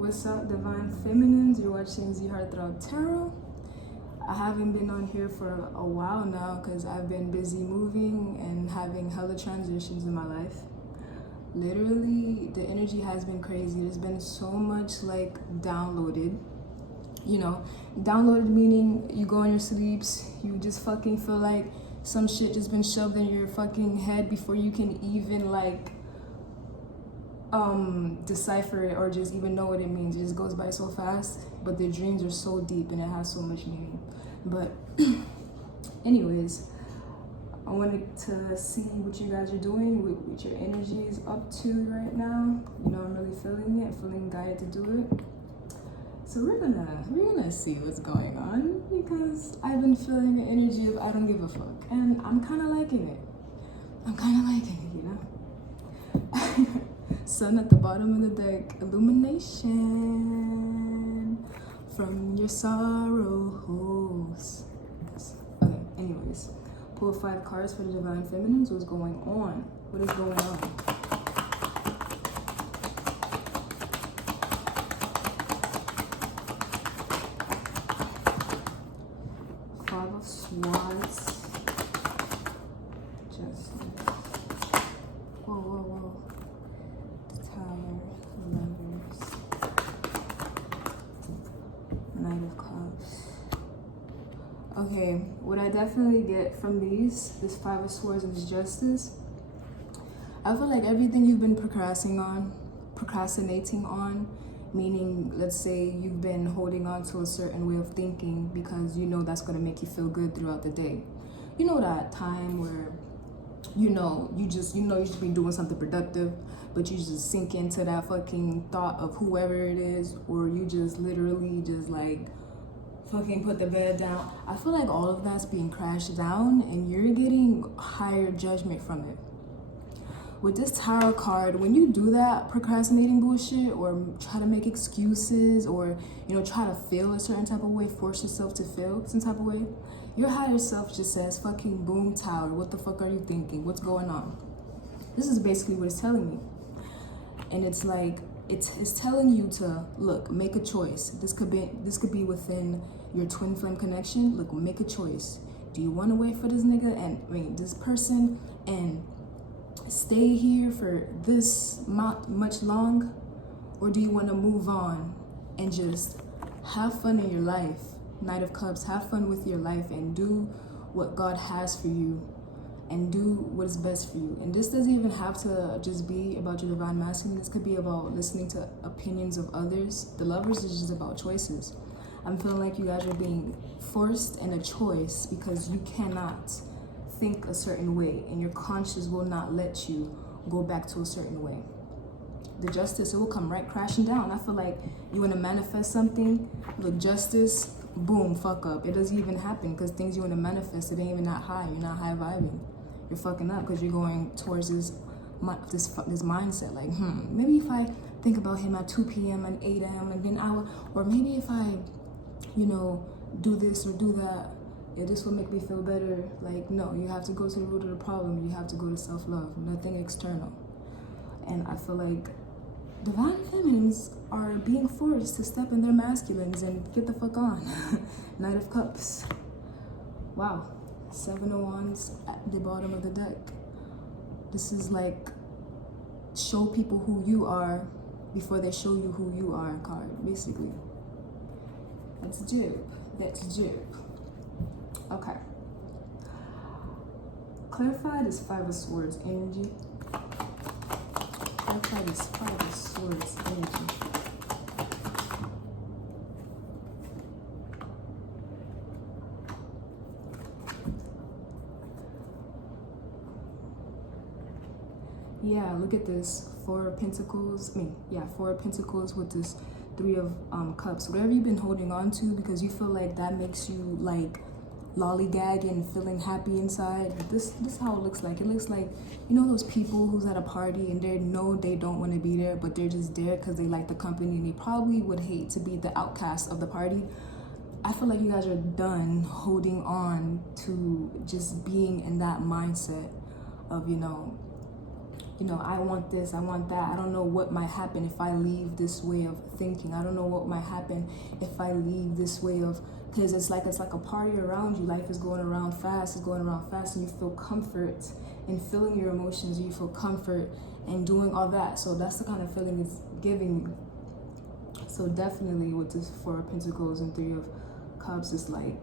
What's up, Divine Feminines? You're watching Z Heartthrob Tarot. I haven't been on here for a while now because I've been busy moving and having hella transitions in my life. Literally, the energy has been crazy. There's been so much like downloaded. Downloaded meaning you go on your sleeps, you just fucking feel like some shit just been shoved in your fucking head before you can even like decipher it or just even know what it means. It just goes by so fast, but the dreams are so deep and it has so much meaning. But anyways, I wanted to see what you guys are doing, what your energy is up to right now. I'm really feeling it, feeling guided to do it. So we're gonna see what's going on because I've been feeling the energy of I don't give a fuck, and I'm kind of liking it. Sun at the bottom of the deck, illumination from your sorrows. Okay, anyways, pull 5 cards for the Divine Feminines. What's going on? What is going on? Five of Swords. Justice. Whoa. Tower, Lovers, Knight of Cups. Okay, what I definitely get from this 5 of Swords and this Justice, I feel like everything you've been procrastinating on, meaning let's say you've been holding on to a certain way of thinking because that's going to make you feel good throughout the day. That time where you should be doing something productive, but you just sink into that fucking thought of whoever it is, or you just literally just like fucking put the bed down. I feel like all of that's being crashed down and you're getting higher judgment from it. With this tarot card, when you do that procrastinating bullshit or try to make excuses or try to feel a certain type of way, force yourself to feel some type of way, your higher self just says fucking boom tower, what the fuck are you thinking? What's going on? This is basically what it's telling me. And it's like it's telling you to look, make a choice. This could be within your twin flame connection. Look, make a choice. Do you want to wait for this nigga and this person and stay here for this much long, or do you want to move on and just have fun in your life? Knight of Cups, have fun with your life and do what God has for you and do what is best for you. And this doesn't even have to just be about your divine masculine. This could be about listening to opinions of others. The Lovers is just about choices. I'm feeling like you guys are being forced in a choice because you cannot think a certain way and your conscience will not let you go back to a certain way. The Justice, it will come right crashing down. I feel like you want to manifest something, the Justice, boom, fuck up. It doesn't even happen because things you want to manifest, it ain't even that high. You're not high vibing. You're fucking up because you're going towards this mindset like, maybe if I think about him at 2 p.m. and 8 a.m. and then or maybe if I, do this or do that, this will make me feel better. Like, no, you have to go to the root of the problem. You have to go to self-love, nothing external. And I feel like Divine Feminines are being forced to step in their masculines and get the fuck on. Knight of Cups. Wow. 7 of Wands at the bottom of the deck. This is like show people who you are before they show you who you are card, basically. That's dope. Okay. Clarify this 5 of Swords energy. Clarify this 5 of Swords energy. Yeah, look at this. 4 of Pentacles. 4 of Pentacles with this 3 of Cups. Whatever you've been holding on to because you feel like that makes you like lollygag and feeling happy inside. This is how it looks like. It looks like, those people who's at a party and they don't want to be there, but they're just there because they like the company and they probably would hate to be the outcast of the party. I feel like you guys are done holding on to just being in that mindset of, you know, I want this, I want that. I don't know what might happen if I leave this way of thinking. I don't know what might happen if I leave this way of, because it's like a party around you. Life is going around fast, and you feel comfort in feeling your emotions. You feel comfort in doing all that. So that's the kind of feeling it's giving me. So definitely with this Four of Pentacles and Three of Cups, it's like,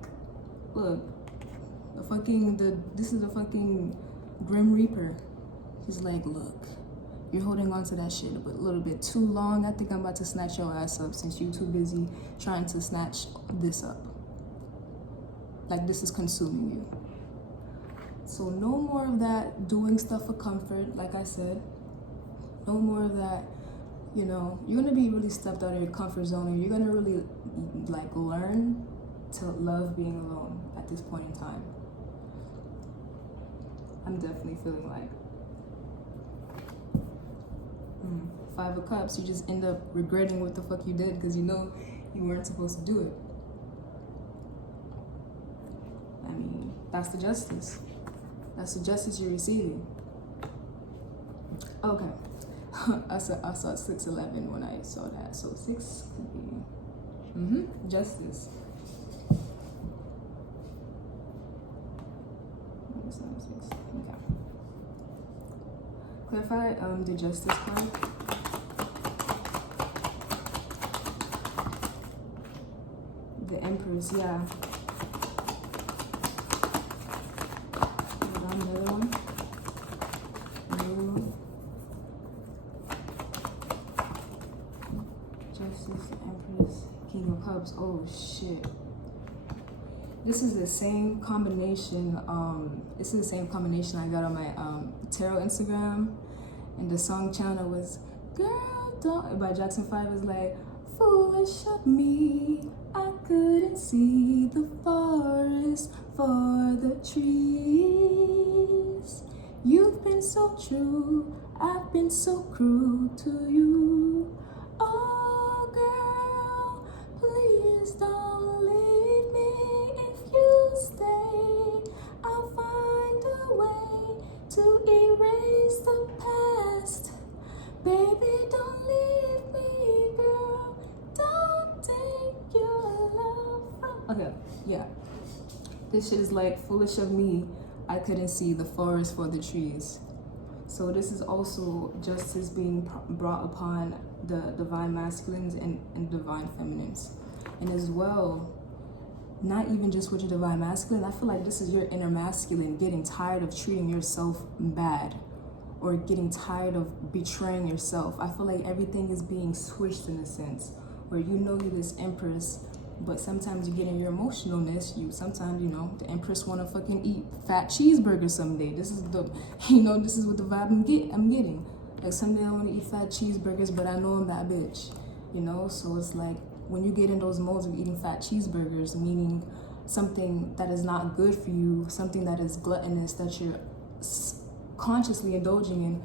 look, this is the fucking Grim Reaper. He's like, look, you're holding on to that shit a little bit too long. I think I'm about to snatch your ass up since you're too busy trying to snatch this up. Like, this is consuming you. So no more of that doing stuff for comfort, like I said. No more of that, you know, you're gonna be really stepped out of your comfort zone, and you're gonna really like learn to love being alone at this point in time. I'm definitely feeling like Five of Cups, you just end up regretting what the fuck you did because you know you weren't supposed to do it. I mean, that's the justice. That's the justice you're receiving. Okay. I saw 611 when I saw that. So 6 could be justice. 6. Okay. Clarify the justice card. The Empress, yeah. Hold on, another one. Justice, Empress, King of Cups. Oh shit. This is the same combination. This is the same combination I got on my tarot Instagram, and the song channel was "Girl Don't" by Jackson 5. Is like, foolish of me, I couldn't see the forest for the trees. You've been so true, I've been so cruel to you. Oh girl, please don't leave me. If you stay, I'll find a way to erase the past. Baby, don't leave me, girl. Don't take your love from... Okay, yeah. This shit is like, foolish of me, I couldn't see the forest for the trees. So this is also justice being brought upon the divine masculines and divine feminines. And as well, not even just with your divine masculine, I feel like this is your inner masculine getting tired of treating yourself bad, or getting tired of betraying yourself. I feel like everything is being switched in a sense, where you know you're this Empress, but sometimes you get in your emotionalness, sometimes, you know, the Empress wanna fucking eat fat cheeseburgers someday. This is the, this is what the vibe I'm getting. Like, someday I wanna eat fat cheeseburgers, but I know I'm that bitch, So it's like, when you get in those modes of eating fat cheeseburgers, meaning something that is not good for you, something that is gluttonous, that you're consciously indulging in,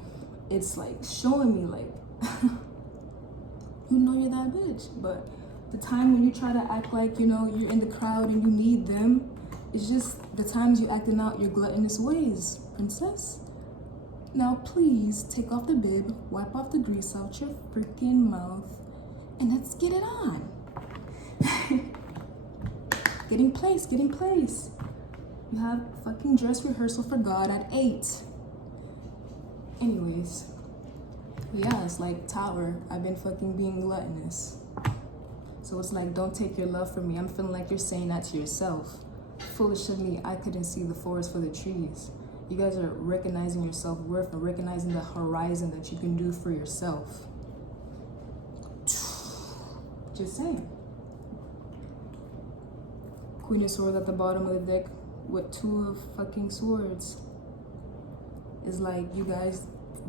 it's like showing me like, you're that bitch. But the time when you try to act like, you're in the crowd and you need them, it's just the times you acting out your gluttonous ways, princess. Now please take off the bib, wipe off the grease out your freaking mouth, and let's get it on. Getting place. You have fucking dress rehearsal for God at 8. Anyways, yeah, it's like Tower. I've been fucking being gluttonous. So it's like, don't take your love from me. I'm feeling like you're saying that to yourself. Foolish of me, I couldn't see the forest for the trees. You guys are recognizing your self-worth and recognizing the horizon that you can do for yourself. Just saying. Queen of Swords at the bottom of the deck with 2 of fucking swords. It's like you guys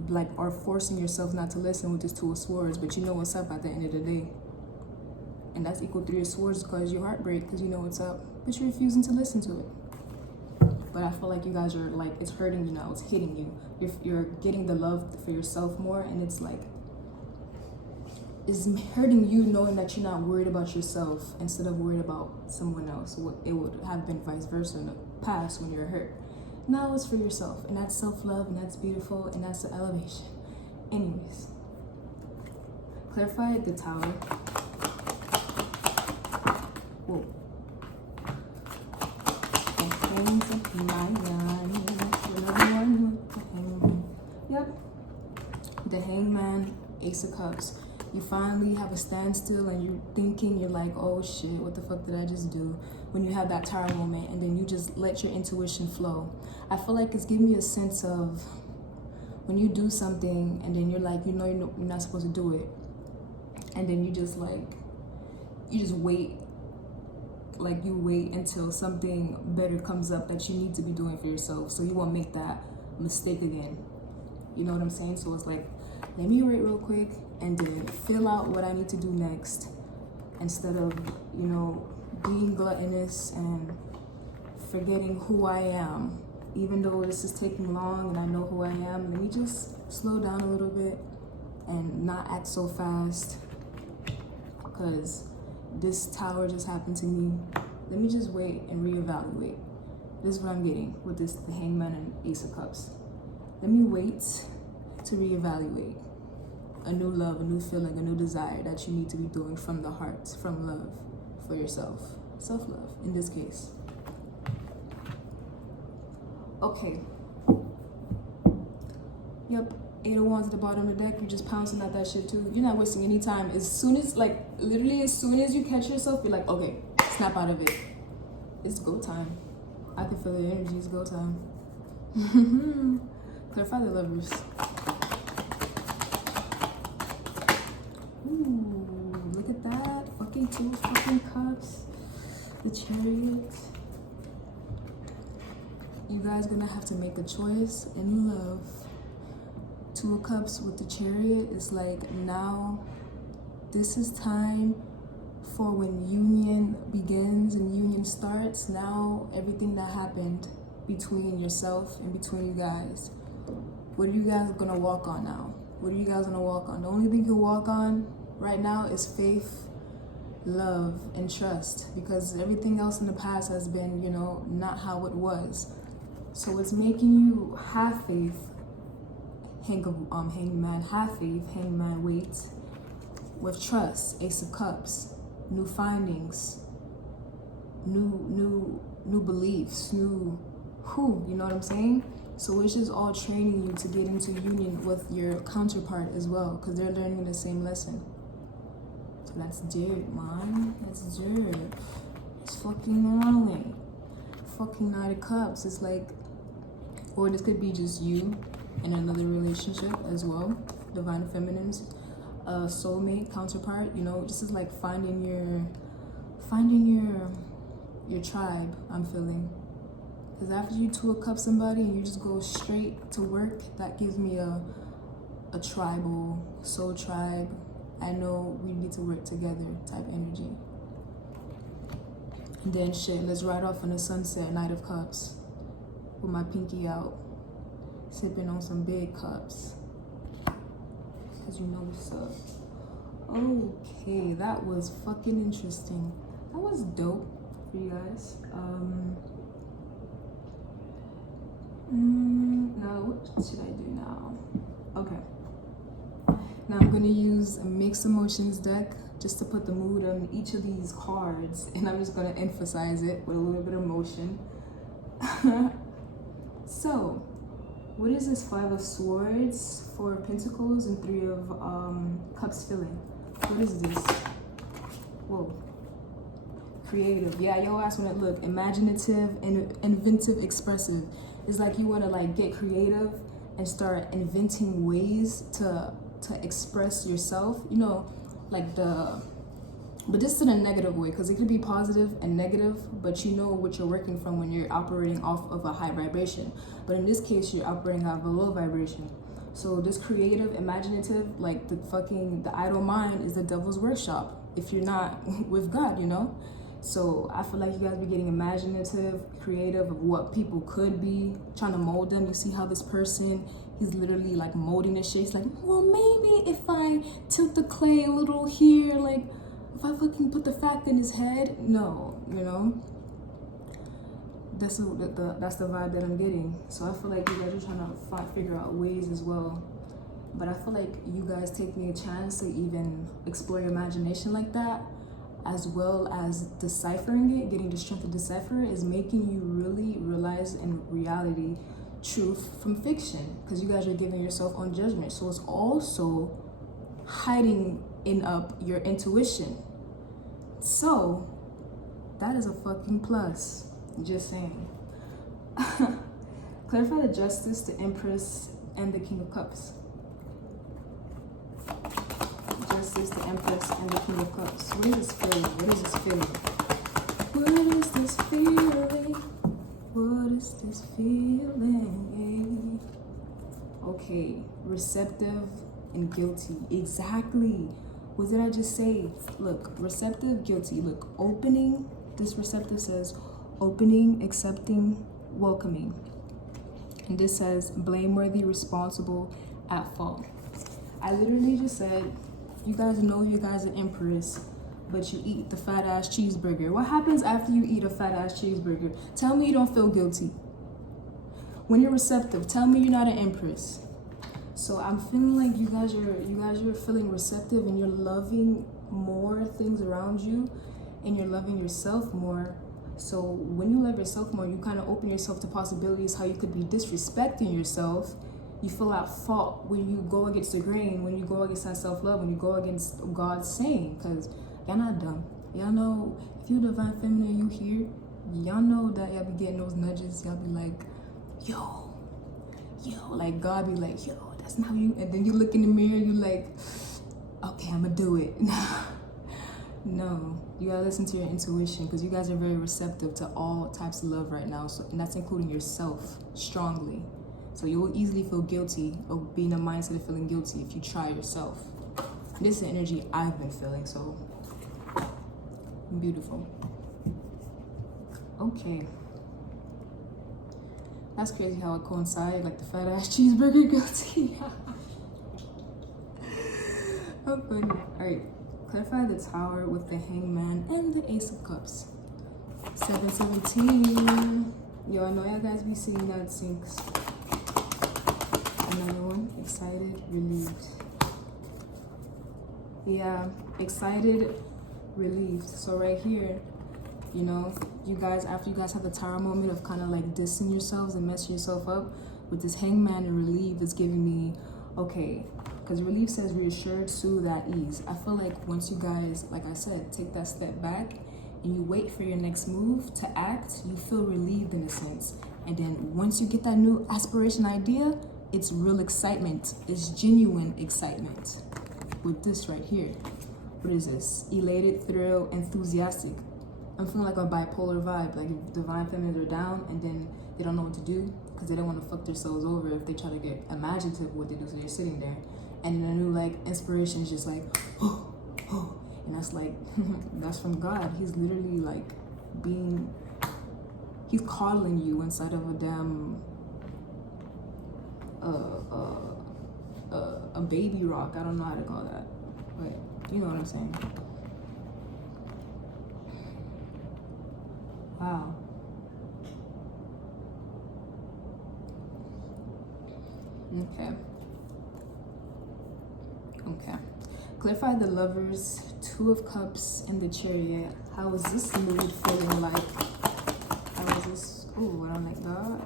like are forcing yourself not to listen with this 2 of swords, but you know what's up at the end of the day. And that's equal 3 of swords because your heartbreak, because you know what's up, but you're refusing to listen to it. But I feel like you guys are like, it's hurting you now, it's hitting you. You're getting the love for yourself more, and it's like, it's hurting you knowing that you're not worried about yourself instead of worried about someone else. It would have been vice versa in the past when you're hurt. Now it's for yourself, and that's self-love, and that's beautiful, and that's the elevation. Anyways, clarify the Tower. Whoa. Yep. The Hangman, Ace of Cups. You finally have a standstill and you're thinking, you're like, oh shit, what the fuck did I just do? When you have that Tower moment and then you just let your intuition flow. I feel like it's giving me a sense of when you do something and then you're like, you're not supposed to do it. And then you just wait. Like you wait until something better comes up that you need to be doing for yourself, so you won't make that mistake again. You know what I'm saying? So it's like, let me wait real quick and then fill out what I need to do next, instead of, being gluttonous and forgetting who I am. Even though this is taking long and I know who I am, let me just slow down a little bit and not act so fast, because this Tower just happened to me. Let me just wait and reevaluate. This is what I'm getting with the Hangman and Ace of Cups. Let me wait to reevaluate. A new love, a new feeling, a new desire that you need to be doing from the heart, from love for yourself. Self-love, in this case. Okay. Yep. 8 of Wands at the bottom of the deck, you're just pouncing at that shit too. You're not wasting any time. As soon as you catch yourself, you're like, okay, snap out of it. It's go time. I can feel the energy, it's go time. Clarify the Lovers. Ooh, look at that. Fucking 2 fucking cups. The Chariot. You guys gonna have to make a choice in love. 2 of Cups with the Chariot is like, now this is time for when union begins and union starts. Now everything that happened between yourself and between you guys, what are you guys gonna walk on now? What are you guys gonna walk on? The only thing you walk on right now is faith, love, and trust, because everything else in the past has been, not how it was. So it's making you have faith. Hangman, have faith. Hangman, wait. With trust, Ace of Cups, new findings, new beliefs, you know what I'm saying? So it's just all training you to get into union with your counterpart as well, because they're learning the same lesson. So that's dirt, man. That's dirt. It's fucking rolling. Fucking 9 of Cups. It's like, or this could be just you in another relationship as well. Divine Feminine's soulmate, counterpart. This is like finding your tribe. I'm feeling, because after you 2 of Cups somebody and you just go straight to work, that gives me a tribal soul tribe. I know we need to work together type energy. And then let's ride off in the sunset, Knight of Cups, with my pinky out, sipping on some big cups, because you know what's up. Okay, that was fucking interesting. That was dope for you guys. Now what should I do now? Okay. Now I'm gonna use a mixed emotions deck just to put the mood on each of these cards, and I'm just gonna emphasize it with a little bit of emotion. So, what is this 5 of Swords, 4 of Pentacles, and 3 of Cups filling? What is this? Whoa. Creative. Yeah, your ass wanna look imaginative and inventive, expressive. It's like you wanna get creative and start inventing ways to express yourself. But this is in a negative way, because it could be positive and negative, but you know what you're working from when you're operating off of a high vibration. But in this case, you're operating off of a low vibration. So this creative, imaginative, the idle mind is the devil's workshop if you're not with God, So I feel like you guys be getting imaginative, creative of what people could be, trying to mold them. You see how this person, he's literally molding the shit. He's like, well, maybe if I tilt the clay a little here, if I fucking put the fact in his head. No, that's the vibe that I'm getting. So I feel like you guys are trying to figure out ways as well But I feel like you guys taking a chance to even explore your imagination like that, as well as deciphering it, getting the strength to decipher it, is making you really realize in reality truth from fiction, because you guys are giving yourself own judgment. So it's also hiding in up your intuition. So that is a fucking plus. Just saying. Clarify the Justice, the Empress, and the King of Cups. Justice, the Empress, and the King of Cups. What is this feeling? What is this feeling? What is this feeling? What is this feeling? Okay, receptive and guilty. Exactly. What did I just say? Look, receptive, guilty. Look, opening. This receptive says opening, accepting, welcoming. And this says blameworthy, responsible, at fault. I literally just said, you guys know you guys are empress, but you eat the fat ass cheeseburger. What happens after you eat a fat ass cheeseburger? Tell me you don't feel guilty. When you're receptive, tell me you're not an empress. So I'm feeling like you guys are feeling receptive, and you're loving more things around you, and you're loving yourself more. So when you love yourself more, you kind of open yourself to possibilities how you could be disrespecting yourself. You feel at fault when you go against the grain, when you go against that self-love, when you go against God's saying, because y'all not dumb. Y'all know, if you divine feminine, you here, y'all know that y'all be getting those nudges. Y'all be like, yo, like God be like, yo, that's not how you, and then you look in the mirror, you like, okay, I'm gonna do it. No, you gotta listen to your intuition, because you guys are very receptive to all types of love right now. So, and that's including yourself strongly. So you will easily feel guilty, or be in a mindset of feeling guilty if you try yourself. This is the energy I've been feeling, so beautiful. Okay. That's crazy how it coincided, like the fat ass cheeseburger guilty. How funny. Alright, clarify the Tower with the Hangman and the Ace of Cups. 717. Yo, I know y'all guys be seeing that sinks. Another one, excited, relieved. Yeah, excited, relieved. So right here, you know, you guys, after you guys have the Tower moment of kind of like dissing yourselves and messing yourself up, with this Hangman and relieved, is giving me, okay, because relief says reassured, soothe, at ease. I feel like once you guys, like I said, take that step back and you wait for your next move to act, you feel relieved in a sense. And then once you get that new aspiration idea, it's real excitement. It's genuine excitement. With this right here, what is this? Elated, thrilled, enthusiastic. I'm feeling like a bipolar vibe. Like if divine feminines are down and then they don't know what to do because they don't want to fuck themselves over if they try to get imaginative what they do. So they're sitting there, and then a new like inspiration is just like, oh, oh, and that's like that's from God. He's literally like he's coddling you inside of a damn a baby rock. I don't know how to call that, but you know what I'm saying. Wow. Okay. Clarify the Lovers, Two of Cups, and the Chariot. How is this mood feeling like? How is this? Ooh, I don't like that.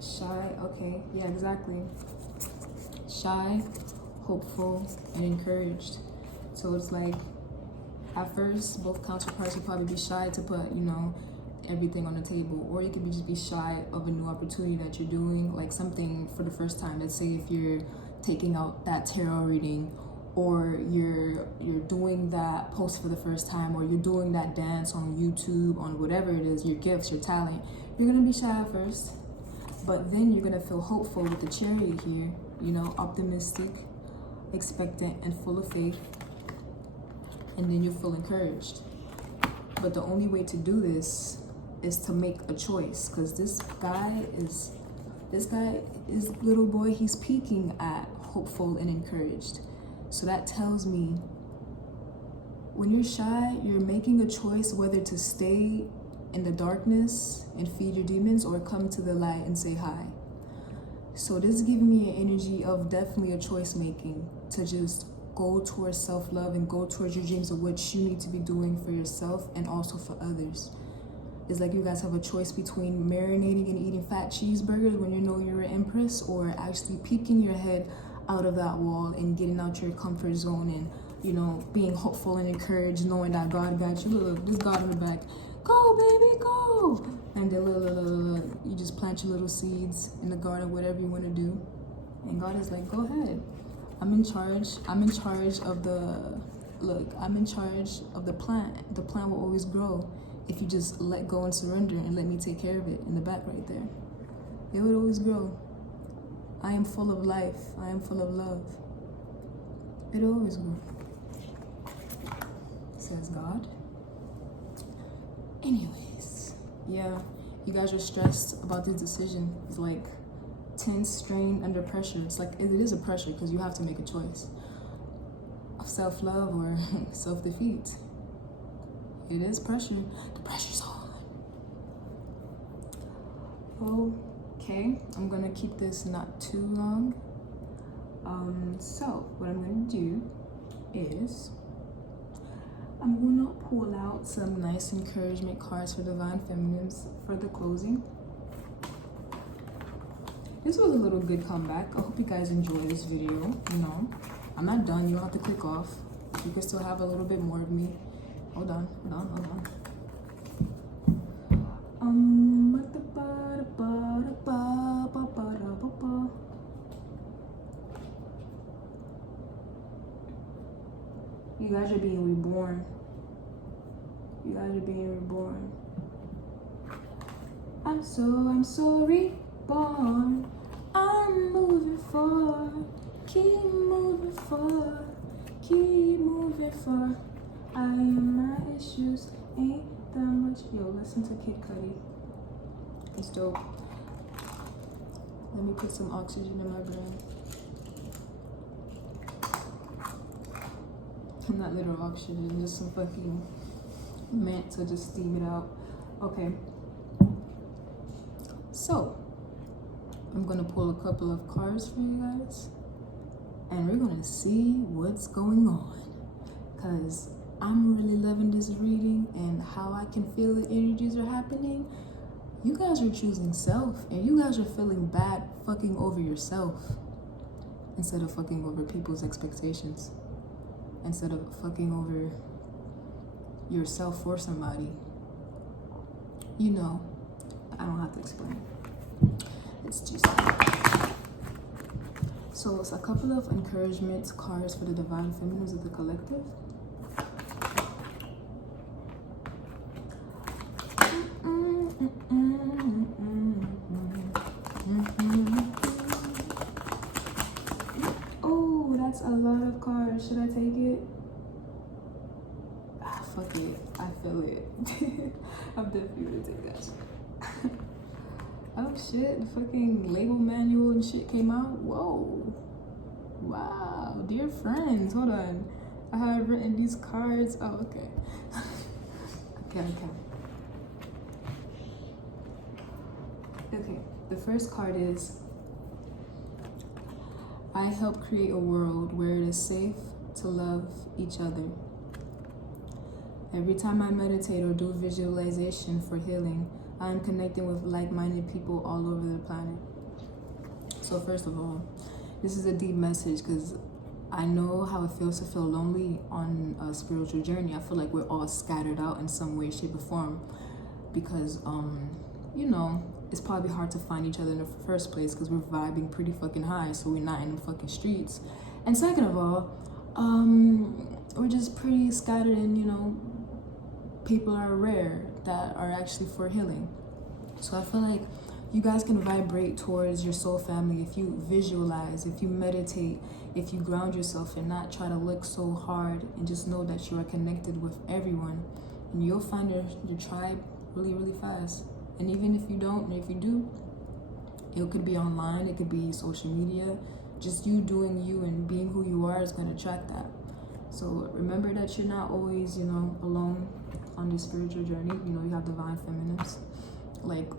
Shy, okay, yeah, exactly. Shy, hopeful, and encouraged. So it's like, at first, both counterparts would probably be shy to put, you know, everything on the table, or you could just be shy of a new opportunity that you're doing, like something for the first time. Let's say if you're taking out that tarot reading, or you're doing that post for the first time, or you're doing that dance on YouTube, on whatever it is, your gifts, your talent. You're gonna be shy at first, but then you're gonna feel hopeful with the Chariot here, you know, optimistic, expectant, and full of faith. And then you feel encouraged. But the only way to do this is to make a choice, because this little boy, he's peaking at hopeful and encouraged. So that tells me when you're shy, you're making a choice whether to stay in the darkness and feed your demons, or come to the light and say hi. So this is giving me an energy of definitely a choice making to just go towards self-love and go towards your dreams of what you need to be doing for yourself and also for others. It's like you guys have a choice between marinating and eating fat cheeseburgers when you know you're an empress, or actually peeking your head out of that wall and getting out your comfort zone and, you know, being hopeful and encouraged, knowing that God got you. Look, this God in the back. Go, baby, go. And then you just plant your little seeds in the garden, whatever you want to do. And God is like, go ahead. I'm in charge. I'm in charge of I'm in charge of the plant. The plant will always grow if you just let go and surrender and let me take care of it in the back right there. It would always grow. I am full of life. I am full of love. It'll always grow. Says God. Anyways, yeah, you guys are stressed about this decision. It's like tense, strained, under pressure. It's like it is a pressure because you have to make a choice of self-love or self-defeat. It is pressure. The pressure's on. Okay, I'm gonna keep this not too long. So what I'm gonna do is I'm gonna pull out some nice encouragement cards for Divine Feminines for the closing. This was a little good comeback. I hope you guys enjoyed this video. You know, I'm not done. You don't have to click off. You can still have a little bit more of me. Hold on. You guys are being reborn. You guys are being reborn. I'm so reborn. I'm moving forward. Keep moving forward. Keep moving forward. I am my issues. Ain't that much. Yo, listen to Kid Cudi. It's dope. Let me put some oxygen in my brain. Not literal oxygen, just some fucking mint to just steam it out. Okay. So, I'm gonna pull a couple of cards for you guys. And we're gonna see what's going on. Because I'm really loving this reading and how I can feel the energies are happening. You guys are choosing self, and you guys are feeling bad fucking over yourself instead of fucking over people's expectations, instead of fucking over yourself for somebody. You know, I don't have to explain. It's just so it's a couple of encouragement cards for the Divine Feminines of the collective. Oh, that's a lot of cards. Should I take it? Fuck it. I feel it. I'm definitely gonna take that. Oh shit, the fucking label manual and shit came out. Whoa. Wow. Dear friends, hold on. I have written these cards. Oh, okay. Okay, the first card is I help create a world where it is safe to love each other. Every time I meditate or do visualization for healing, I am connecting with like-minded people all over the planet. So first of all, this is a deep message because I know how it feels to feel lonely on a spiritual journey. I feel like we're all scattered out in some way, shape, or form because, you know, it's probably hard to find each other in the first place because we're vibing pretty fucking high, so we're not in the fucking streets. And second of all, we're just pretty scattered and, you know, people are rare that are actually for healing. So I feel like you guys can vibrate towards your soul family if you visualize, if you meditate, if you ground yourself and not try to look so hard and just know that you are connected with everyone. And you'll find your tribe really, really fast. And even if you don't, and if you do, it could be online, it could be social media. Just you doing you and being who you are is going to attract that. So remember that you're not always, you know, alone on this spiritual journey. You know, you have Divine Feminines. Like,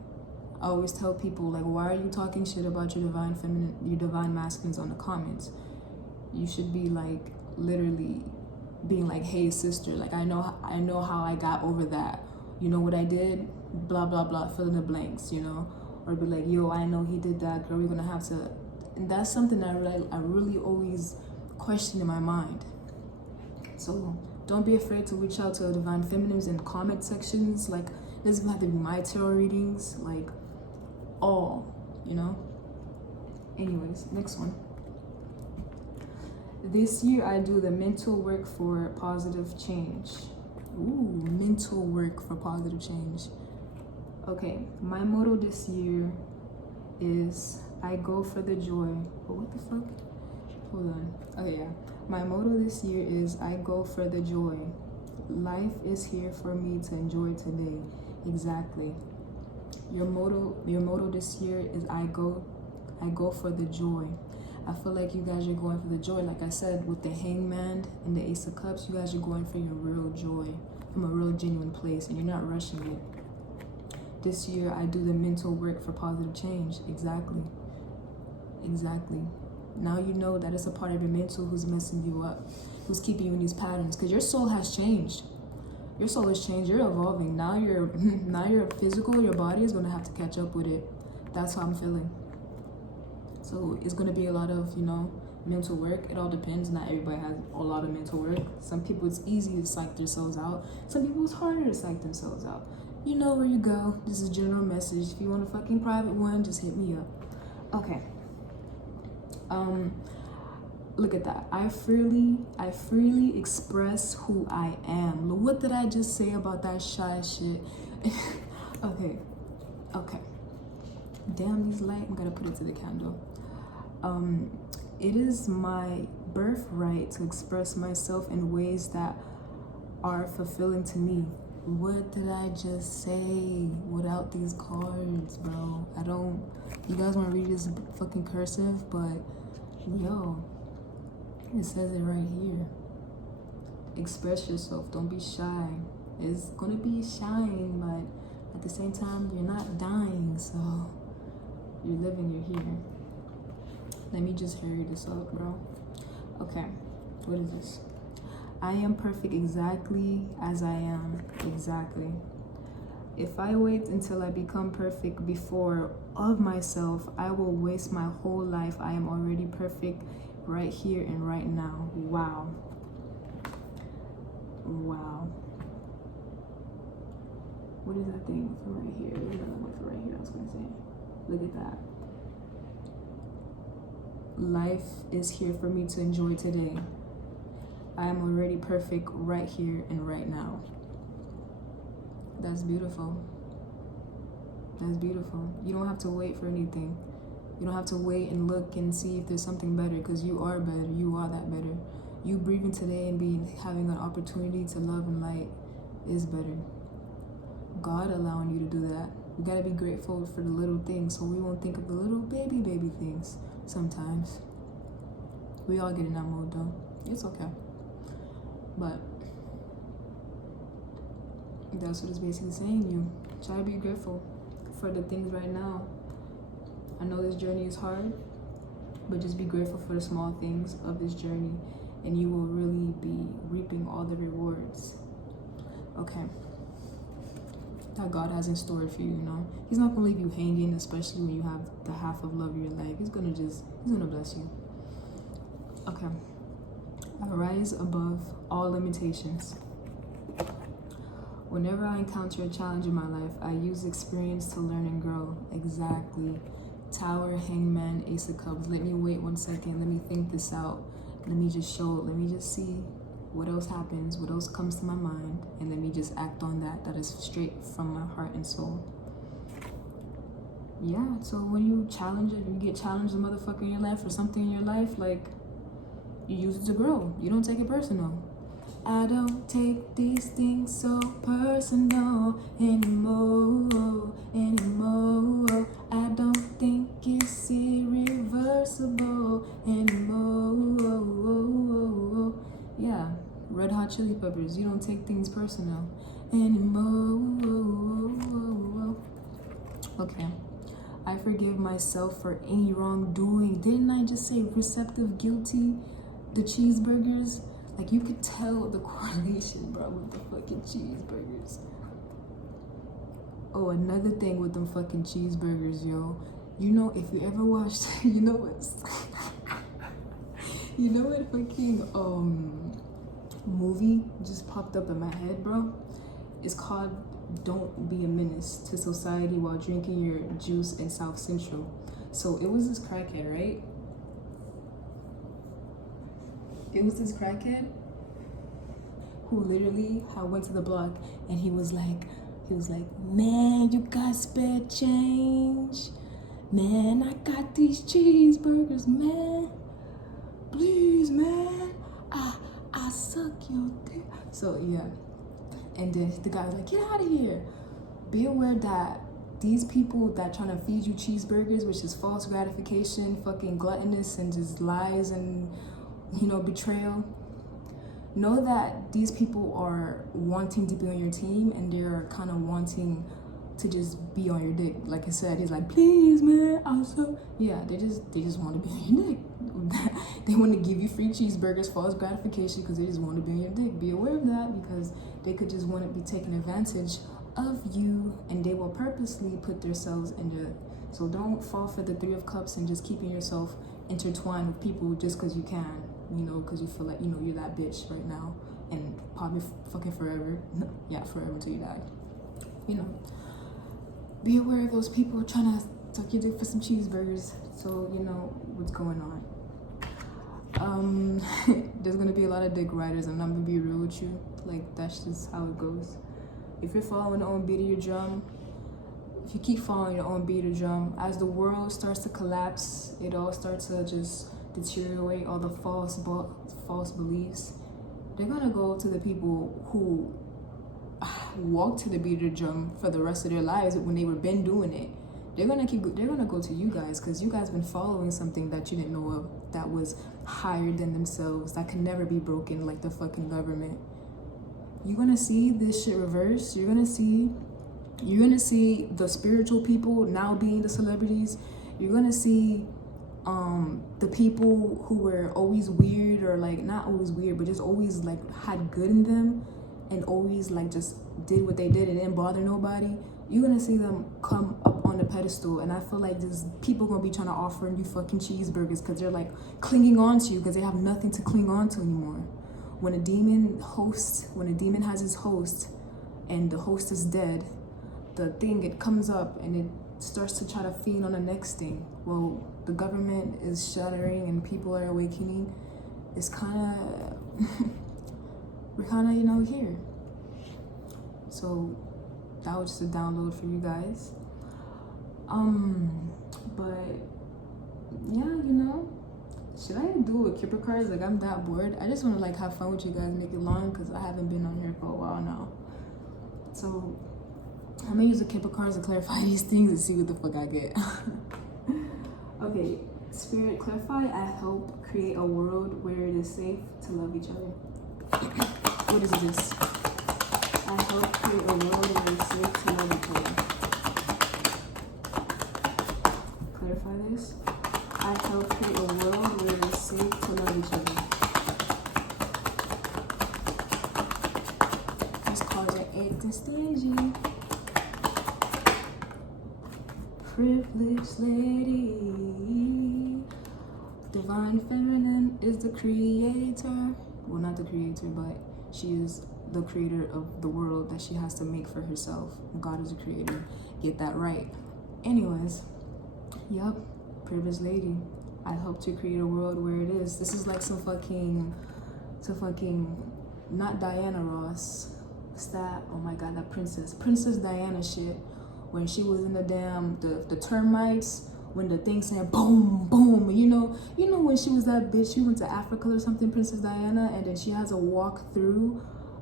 I always tell people, like, why are you talking shit about your divine feminine, your divine masculines on the comments? You should be like literally being like, hey sister, like I know how I got over that. You know what I did? Blah blah blah, fill in the blanks, you know? Or be like, yo, I know he did that, girl, we're gonna have to. And that's something that I really always question in my mind. So don't be afraid to reach out to divine feminines in comment sections. Like, it doesn't have to be my tarot readings, like all, you know? Anyways, next one. This year I do the mental work for positive change. Ooh, mental work for positive change. Okay, my motto this year is I go for the joy. Oh, what the fuck? Hold on. Oh yeah. My motto this year is I go for the joy. Life is here for me to enjoy today. Exactly. Your motto this year is I go for the joy. I feel like you guys are going for the joy. Like I said, with the Hangman and the Ace of Cups, you guys are going for your real joy from a real genuine place, and you're not rushing it. This year, I do the mental work for positive change. Exactly. Now you know that it's a part of your mental who's messing you up, who's keeping you in these patterns, because your soul has changed. Your soul has changed. You're evolving. Now your physical, your body is going to have to catch up with it. That's how I'm feeling. So it's going to be a lot of, mental work. It all depends. Not everybody has a lot of mental work. Some people, it's easy to psych themselves out. Some people, it's harder to psych themselves out. You know where you go. This is a general message. If you want a fucking private one, just hit me up. Okay. Look at that. I freely express who I am. What did I just say about that shy shit? Okay. Damn, these light. I'm gonna put it to the candle. It is my birthright to express myself in ways that are fulfilling to me. What did I just say without these cards, bro? You guys want to read this fucking cursive, but yo, it says it right here. Express yourself, don't be shy. It's gonna be shying, but at the same time, you're not dying, so you're living, you're here. Let me just hurry this up, bro. Okay, what is this? I am perfect exactly as I am. Exactly. If I wait until I become perfect before of myself, I will waste my whole life. I am already perfect right here and right now. Wow. What is that thing for right here? There's another one for right here, I was gonna say. Look at that. Life is here for me to enjoy today. I am already perfect right here and right now. That's beautiful. You don't have to wait for anything. You don't have to wait and look and see if there's something better, because you are better. You are that better. You breathing today and having an opportunity to love and light is better. God allowing you to do that. We gotta be grateful for the little things, so we won't think of the little baby things sometimes. We all get in that mode though. It's okay. But that's what it's basically saying. You try to be grateful for the things right now. I know this journey is hard, but just be grateful for the small things of this journey, and you will really be reaping all the rewards. Okay. That God has in store for you, He's not gonna leave you hanging, especially when you have the half of love of your life. He's gonna bless you. Okay. I rise above all limitations. Whenever I encounter a challenge in my life, I use experience to learn and grow. Exactly. Tower, Hangman, Ace of Cups. Let me wait 1 second. Let me think this out. Let me just see what else happens, what else comes to my mind, and let me just act on that. That is straight from my heart and soul. Yeah, so when you get challenged a motherfucker in your life or something in your life, like, you use it to grow. You don't take it personal. I don't take these things so personal anymore. I don't think it's irreversible anymore. Yeah, Red Hot Chili Peppers. You don't take things personal anymore. Okay, I forgive myself for any wrongdoing. Didn't I just say receptive, guilty? The cheeseburgers, like you could tell the correlation, bro, with the fucking cheeseburgers. Oh, another thing with them fucking cheeseburgers, yo. You know, if you ever watched, you know what? You know what fucking movie just popped up in my head, bro? It's called Don't Be a Menace to Society While Drinking Your Juice in South Central. So it was this crackhead, right? It was this crackhead who literally had went to the block and he was like, man, you got spare change? Man, I got these cheeseburgers, man. Please, man. I suck your dick. So yeah. And then the guy was like, get out of here. Be aware that these people that trying to feed you cheeseburgers, which is false gratification, fucking gluttonous, and just lies and, you know, betrayal, know that these people are wanting to be on your team and they're kind of wanting to just be on your dick. Like I said, he's like, please, man, also. Yeah, they just want to be on your dick. They want to give you free cheeseburgers, false gratification, because they just want to be on your dick. Be aware of that, because they could just want to be taking advantage of you, and they will purposely put themselves in the. So don't fall for the 3 of Cups and just keeping yourself intertwined with people just because you can, you know, because you feel like, you know, you're that bitch right now, and probably fucking forever. Yeah, forever until you die. You know. Be aware of those people trying to suck your dick for some cheeseburgers, so you know what's going on. There's gonna be a lot of dick riders, and I'm gonna be real with you. Like, that's just how it goes. If you're following your own beat of your drum, if you keep following your own beat of drum, as the world starts to collapse, it all starts to just deteriorate, all the false beliefs, they're gonna go to the people who walk to the beat of the drum for the rest of their lives when they were been doing it. They're gonna go to you guys, because you guys been following something that you didn't know of, that was higher than themselves, that could never be broken, like the fucking government. You're gonna see this shit reverse. You're gonna see the spiritual people now being the celebrities. You're gonna see the people who were always weird, or like not always weird, but just always like had good in them, and always like just did what they did and didn't bother nobody. You're gonna see them come up on the pedestal, and I feel like there's people gonna be trying to offer you fucking cheeseburgers because they're like clinging on to you because they have nothing to cling on to anymore. When a demon has his host and the host is dead, it comes up and it starts to try to feed on the next thing. Well, the government is shattering and people are awakening. It's we're kind of, you know, here. So that was just a download for you guys. But yeah, you know, should I do a Kipper cards? Like, I'm that bored. I just want to like have fun with you guys, make it long, because I haven't been on here for a while now. So I'm gonna use the Kipper cards to clarify these things and see what the fuck I get. Okay, Spirit, clarify. I help create a world where it is safe to love each other. What is this? I help create a world where it's safe to love each other. Clarify this. I help create a world where it's safe to love each other. These cards are 8 and stingy. Privileged lady. Divine Feminine is the creator. Well, not the creator, but she is the creator of the world that she has to make for herself. God is a creator. Get that right. Anyways, yup, privileged lady. I hope to create a world where it is. This is like some fucking, not Diana Ross. What's that? Oh my God, that Princess Diana shit. When she was in the damn, the termites, when the thing said boom, boom, you know when she was that bitch, she went to Africa or something, Princess Diana, and then she has to walk through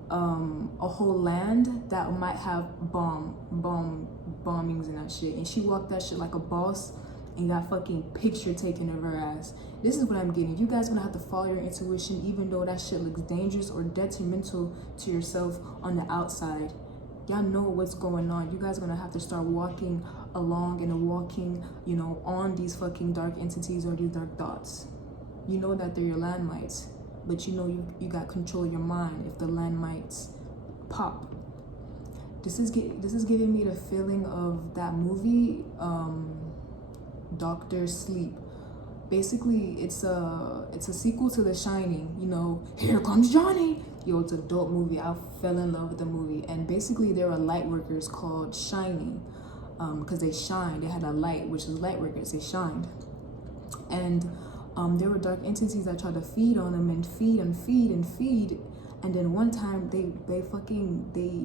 a whole land that might have bombings and that shit, and she walked that shit like a boss and got fucking picture taken of her ass. This is what I'm getting. You guys gonna have to follow your intuition, even though that shit looks dangerous or detrimental to yourself on the outside. y'all know what's going on. You guys are gonna have to start walking along and walking, you know, on these fucking dark entities or these dark thoughts. You know that they're your landmites, but you know you got control of your mind if the landmites pop. This is giving me the feeling of that movie, Doctor Sleep. Basically, it's a sequel to The Shining. You know, here comes Johnny. Yo, it's a dope movie. I fell in love with the movie. And basically, there are light workers called Shining, because they shine. They had a light, which is light workers. They shined, and there were dark entities that tried to feed on them and feed and feed and feed. And then one time they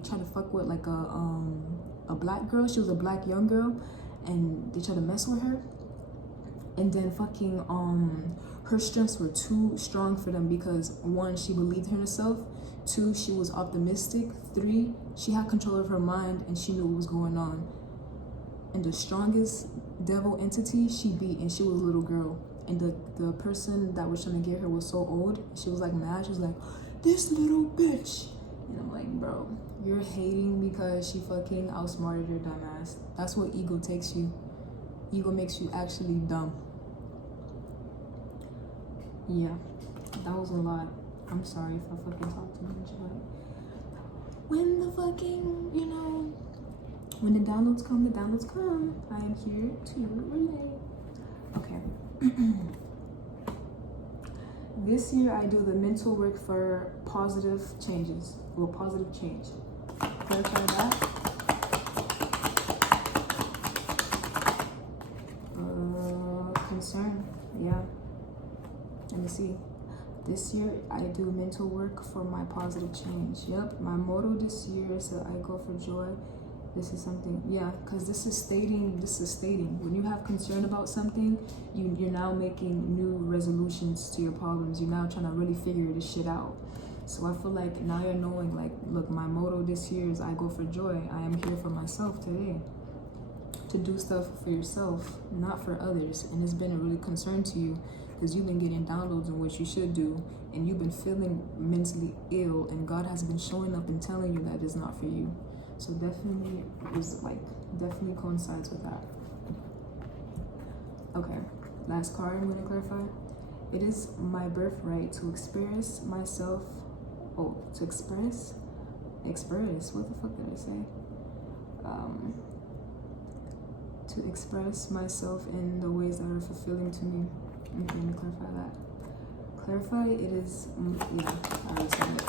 tried to fuck with like a black girl. She was a black young girl, and they tried to mess with her. And then fucking her strengths were too strong for them because 1, she believed in herself. 2, she was optimistic. 3, she had control of her mind and she knew what was going on. And the strongest devil entity she beat, and she was a little girl. And the person that was trying to get her was so old. She was like mad. She was like, this little bitch. And I'm like, bro, you're hating because she fucking outsmarted your dumb ass. That's what ego takes you. Ego makes you actually dumb. Yeah, that was a lot. I'm sorry if I fucking talked too much, but when the fucking, you know, when the downloads come, I am here to relay. Okay. This year I do the mental work for positive changes. Well, positive change. Clarify that. Concern. Yeah. Let me see. This year I do mental work for my positive change. Yep. My motto this year is that I go for joy. This is something, yeah, because this is stating when you have concern about something, you're now making new resolutions to your problems. You're now trying to really figure this shit out. So I feel like now you're knowing, like, look, my motto this year is I go for joy. I am here for myself today. To do stuff for yourself, not for others. And it's been a really concern to you because you've been getting downloads on what you should do, and you've been feeling mentally ill, and God has been showing up and telling you that it's not for you. So definitely coincides with that. Okay, last card I'm gonna clarify. It is my birthright to express myself. What the fuck did I say? To express myself in the ways that are fulfilling to me. Okay, let me clarify that. Clarify, it is, yeah, I already said it.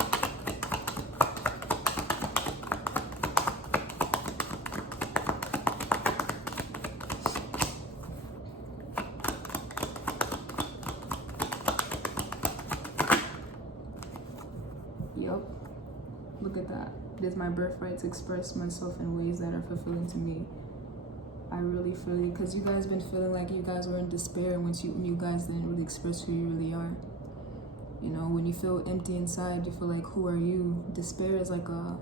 Yup, look at that. It is my birthright to express myself in ways that are fulfilling to me. I really feel you, because you guys been feeling like you guys were in despair when you guys didn't really express who you really are. You know, when you feel empty inside, you feel like, who are you? Despair is like a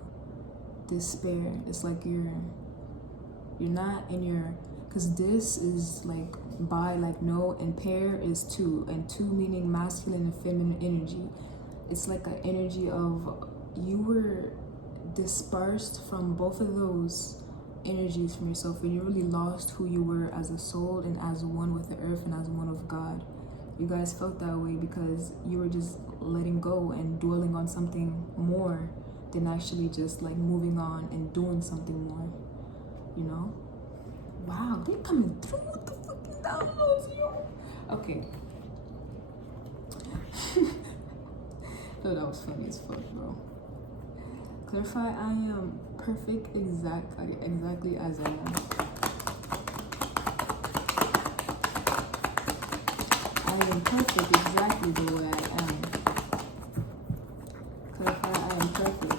despair. It's like you're not in your, because this is like bi, like no, and pair is two, and two meaning masculine and feminine energy. It's like an energy of you were dispersed from both of those energies from yourself, and you really lost who you were as a soul and as one with the earth and as one with God. You guys felt that way because you were just letting go and dwelling on something more than actually just like moving on and doing something more, you know? Wow, they're coming through with the fucking downloads, yo. Okay. No, that was funny as fuck, bro. Clarify, I am perfect exactly as I am. I am perfect exactly the way I am. Clarify, I am perfect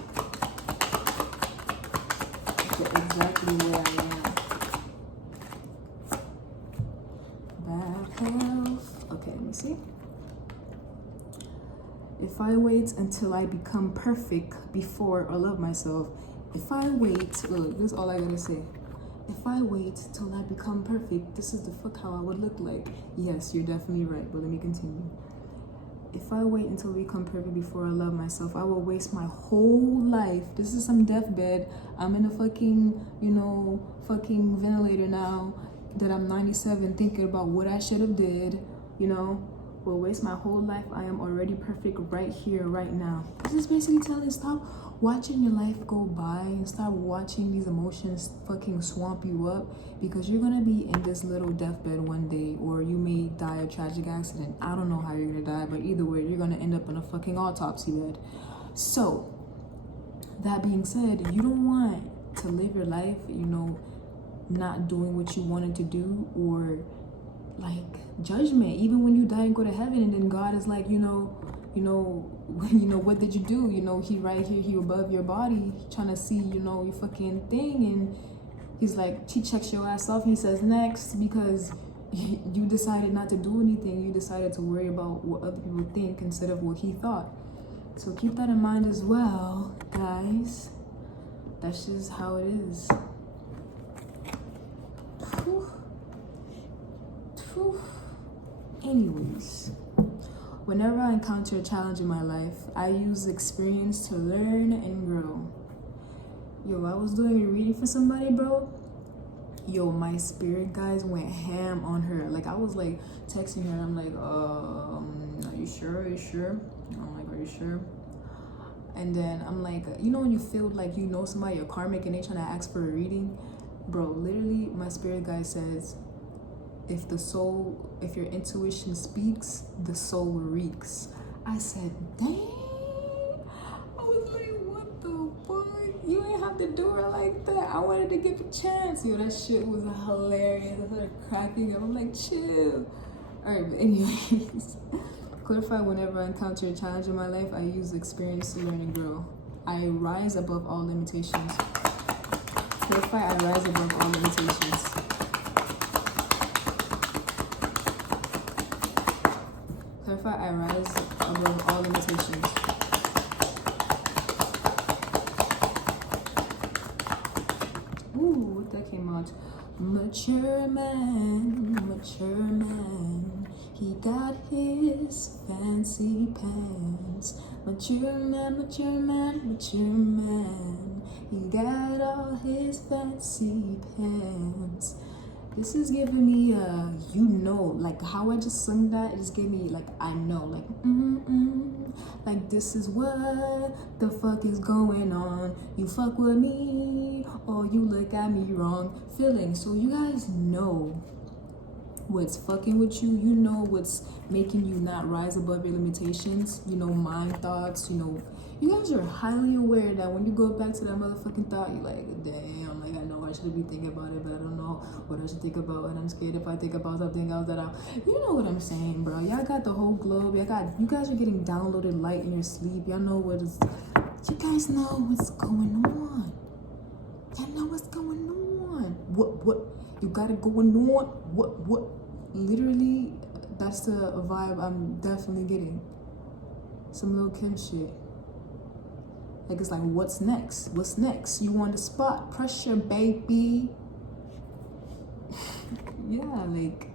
exactly where I am. Bad health. Okay, let me see. If I wait until I become perfect before I love myself, if I wait, look, this is all I gotta say. If I wait till I become perfect, this is the fuck how I would look like. Yes, you're definitely right, but let me continue. if I wait until we become perfect before I love myself, I will waste my whole life. This is some deathbed. I'm in a fucking, fucking ventilator now that I'm 97 thinking about what I should have did, will waste my whole life. I am already perfect right here, right now. This is basically telling, stop watching your life go by and stop watching these emotions fucking swamp you up, because you're gonna be in this little deathbed one day, or you may die a tragic accident. I don't know how you're gonna die, but either way, you're gonna end up in a fucking autopsy bed. So, that being said, you don't want to live your life, not doing what you wanted to do, or like judgment, even when you die and go to heaven, and then God is like, what did you do? He right here, he above your body, trying to see, your fucking thing, and he's like, he checks your ass off, and he says next, because you decided not to do anything. You decided to worry about what other people think instead of what he thought. So keep that in mind as well, guys. That's just how it is. Whew. Whew. Anyways, whenever I encounter a challenge in my life, I use experience to learn and grow. Yo, I was doing a reading for somebody, bro. Yo, my spirit guys went ham on her. Like, I was like texting her. I'm like, are you sure? Are you sure? I'm like, are you sure? And then I'm like, when you feel like somebody, you're karmic, and they trying to ask for a reading? Bro, literally, my spirit guy says, if your intuition speaks, the soul reeks. I said, dang. I was like, what the fuck? You ain't have to do her like that. I wanted to give a chance. Yo, that shit was hilarious. I started cracking up. I'm like, chill. Alright, but anyways. Clarify, whenever I encounter a challenge in my life, I use experience to learn and grow. I rise above all limitations. Clarify, I rise above all limitations. Clarify, I rise above all limitations. Ooh, what that came out? Mature man, he got his fancy pants. Mature man, he got all his fancy pants. This is giving me like how I just sung that, it just gave me like, I know, like, like this is what the fuck is going on. You fuck with me, or you look at me wrong. Feeling, so you guys know what's fucking with you, what's making you not rise above your limitations, mind thoughts, you guys are highly aware that when you go back to that motherfucking thought, you're like, damn, like I know I should be thinking about it, but I don't know what I should think about, and I'm scared if I think about something else that you know what I'm saying, bro. Y'all got the whole globe. You guys are getting downloaded light in your sleep. Y'all know you guys know what's going on. Y'all know what's going on. What you got it going on? What? Literally, that's the vibe I'm definitely getting. Some little Kim shit. Like, it's like, what's next? What's next? You on the spot. Pressure, baby. Yeah, like,